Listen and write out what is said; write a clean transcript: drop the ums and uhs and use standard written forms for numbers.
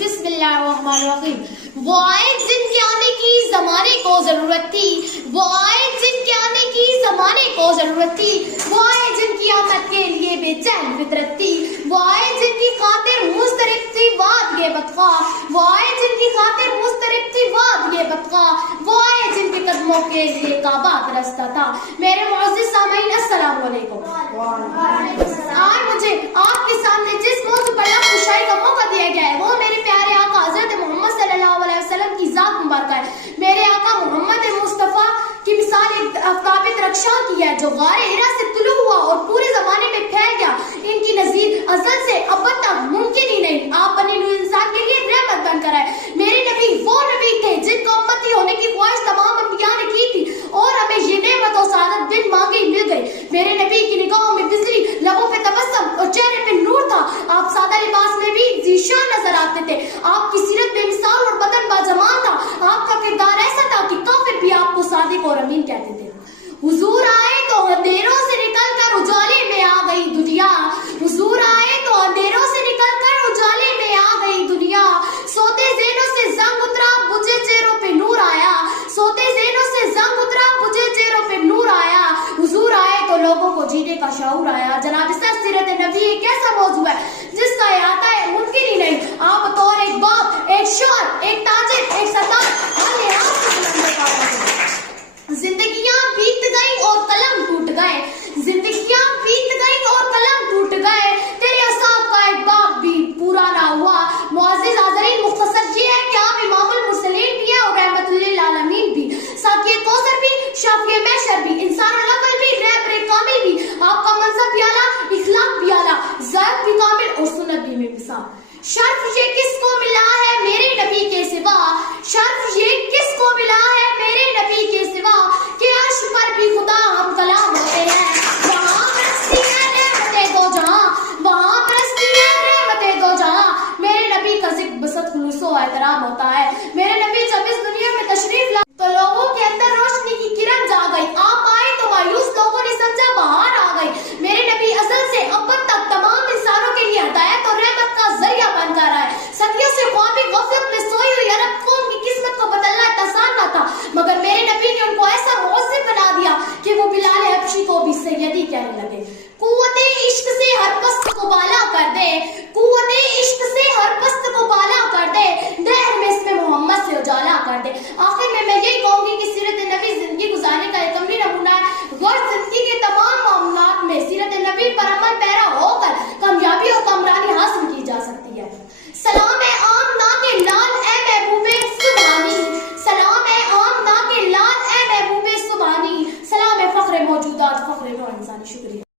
बिस्मिल्लाहिर्रहमानिर्रहीम। वो आए जिनके आने की जमाने को जरूरत थी, वो आए जिनके आने की जमाने को जरूरत थी, वो आए जिनकी आमद के लिए बेचैन फितरत थी, वो आए जिनकी खातिर मुस्तरिब थी वाद ये बदखा, वो आए जिनकी खातिर मुस्तरिब थी वाद ये बदखा, वो आए जिनके कदमों के लिए काबा रास्ता था। मेरे मुअज़्ज़िज़ सामईन अस्सलाम वालेकुम। आज मुझे आपके सामने जिस मौजू पर लफ्ज़ कुशाई का मौका दिया गया है वो मेरे प्यारे आका हज़रत मोहम्मद सल्लल्लाहु अलैहि वसल्लम की ज़ात मुबारक है। मेरे आका मोहम्मद मुस्तफ़ा की मिसाल एक आफ्ताब रक्षा की है जो गारे हिरा से तुलू हुआ और पूरे जमाने में फैल गया। इनकी नज़ीर अज़ल से अब तक मुमकिन ही नहीं। आप बनी नूह इंसान के लिए रहमत बनकर आए। मेरे नबी वो नबी थे जिनका उम्मती होने की ख्वाहिश तमाम अंबिया ने की थी और हमें ये नेमत और सादत बिन मांगे मिल गई। मेरे नबी की निगाहों में बिजली, लबों पे तबस्सुम और चेहरे पे नूर था। आप सादा लिबास में भी ज़ीशान नजर आते थे। आपकी सीरत बेमिसाल और बदन बाजमान था। आपका किरदार ऐसा था कि काफिर भी आपको सादिक और अमीन कहते थे। हुजूर आए तो अंधेरों से निकलकर उजाले में आ गई दुनिया, हुजूर आए तो अंधेरों से निकलकर उजाले में आ गई दुनिया। सोते ज़ेनों से जंग उतरा, बुझे चेहरों पे नूर आया, सोते ज़ेनों से जंग उतरा, बुझे चेहरों पे नूर आया। हुजूर आए तो लोगों को जीने का शऊर आया। जनाब सीरत नबी एक ऐसा मौजू है जिसका अहाता है मुमकिन ही नहीं। आप बतौर एक बाप, एक शौहर, एक ताजिर, एक सरदार हर लिहाज से जिंदगियां बीत गई और कलम टूट गए, जिंदगियां बीत गई और कलम टूट गए। तेरे असाब का एक बाप भी पूरा ना हुआ। मुअज़्ज़िज़ हाज़रीन, मुख्तसर ये है कि आप इमामुल मुरसलीन भी है और रहमतुल लिल आलमीन भी, साक़ी कौसर भी, शाफ़ी महशर भी, इंसानुल अव्वल भी, रहबर कामिल भी। आपका मनसब भी आला, इखलाक भी आला, ज़ात भी कामिल और सुन्नत भी बेमिसाल। शर्फ ये किसको मिला है मेरे नबी के सिवा, शर्फ ये किसको मिला है मेरे नबी के सिवा कि अर्श पर भी खुदा हम कलाम होते हैं। वहाँ बरसती है रहमतें दो जहां, वहाँ बरसती है रहमतें दो जहां। मेरे नबी का ज़िक्र बसत खुलूसो एहतराम होता है। मेरे नबी जब इस दुनिया में तशरीफ ला तो लोगों के अंदर रोशनी की किरण जा गई। आप आए तो मायूस लोगों ने समझा बाहर आ गई। मेरे नबी असल से अब तक तमाम इंसानों के लिए हिदायत और रहमत का जरिया बनकर आए। सदियों से ख्वाबी गफलत में सोई हुई अरब कौम की किस्मत को बदलना आसान न था, मगर मेरे नबी ने उनको ऐसा मुअज़्ज़िब बना दिया कि वो बिलाल हबशी को भी सैयदी कहने लगे। कुव्वते इश्क से हर पस्त को बाला कर दे, कुव्वते इश्क से हर पस्त को बाला कर दे, दहर में इसमें मोहम्मद से उजाला कर दे। आखिर में मैं यही कहूंगी कि सीरत नबी जिंदगी गुजारने का एक अमली नमूना है। गर्ज जिंदगी के तमाम मामलात में सीरत नबी पर अमल पैरा होकर कामयाबी और कामरानी हासिल की जा सकती है। सलाम है आम ना के लाल ए महबूबे सुबहानी, सलाम है आम ना के लाल ए महबूबे सुबहानी, सलाम है फख्र मौजूदात फख्र नो इंसानी। शुक्रिया।